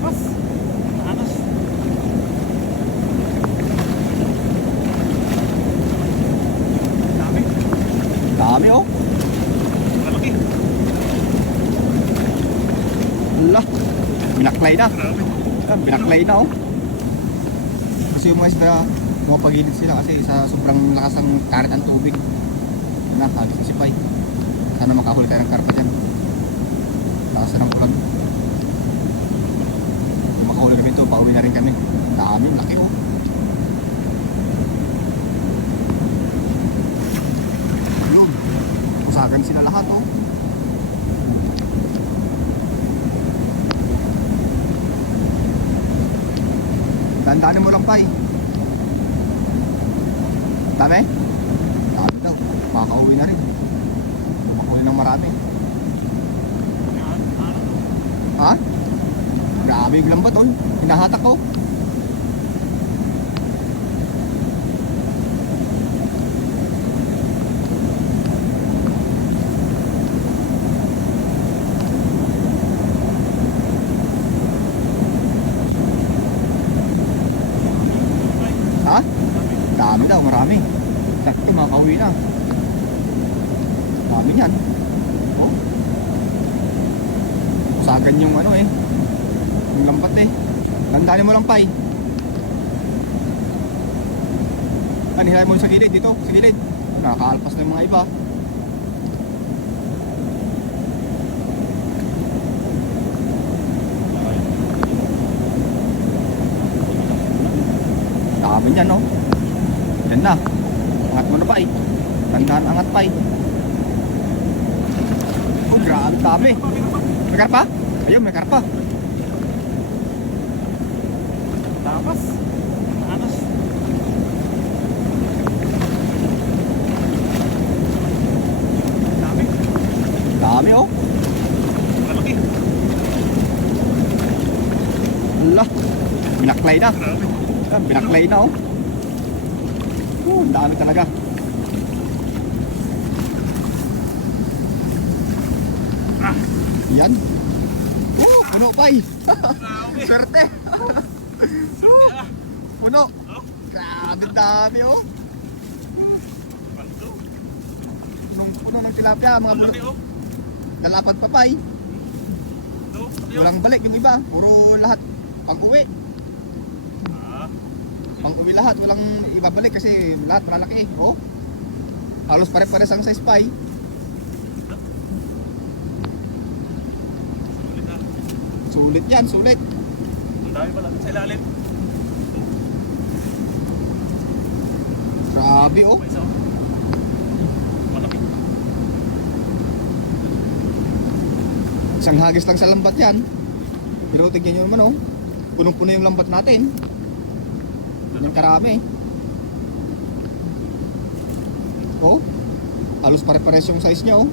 Tapas. Tapas. Dami. Dami oh. Malaki. Ala. Binaklay na. Grabe. Binaklay na oh. Kasi yung mga isda, pumapagilid sila kasi sa sobrang lakas ng karet ang tubig. Nakagis na si Pai. Sana makahuli tayo ng karpa dyan. Lakas na ng ulan. Kung makahuli kami ito, pauwi na rin kami. Dami, laki oh. Yun. Usagan sila lahat oh. Tandaan mo lang Pai. Dami? Dami daw. Makakauwi na rin. Makauwi ng marami. Ha? Grabe yung lambat oh. Hinahatak ko. Ha? Dami daw, marami. Sakto, makakauwi na. Dami yan. Oh. Usagan yung ano eh. Yung lambat eh. Tandaan mo lang Pai. Hilay mo sa gilid dito, sa gilid. Nakakaalpas na yung mga iba. Dami niyan no. Yan na. Angat mo na Pai. Tandaan angat Pai. Oh, grabe dami. May karpa? Ayun, may karpa. Tapas. Tapas. Dami. Dami oh. Malaki. Ala. Binaklay na. Grabe. Binaklay na oh. Ang dami talaga. Ah. Yan. Puno Pai. Grabe. Swerte. Swerte ah. Puno. Oh. Grabe dami oh. Panto. Puno ng tilapia mga bro. Malaki oh. Lalapan pa Pai. No. Walang balik yung iba. Puro lahat pang-uwi. Ah. Pang-uwi lahat. Walang ibabalik kasi lahat malalaki. Oh. Halos pare-pares ang size Pai. Sulit ah. Sulit yan, sulit. Ang dami pala sa ilalim. Grabe oh. May isa oh. Malaki. Isang hagis lang sa lambat yan. Pero tignan nyo naman oh. Punong-puno yung lambat natin. Yung karami. Oh. Halos pare-pares yung size niya oh.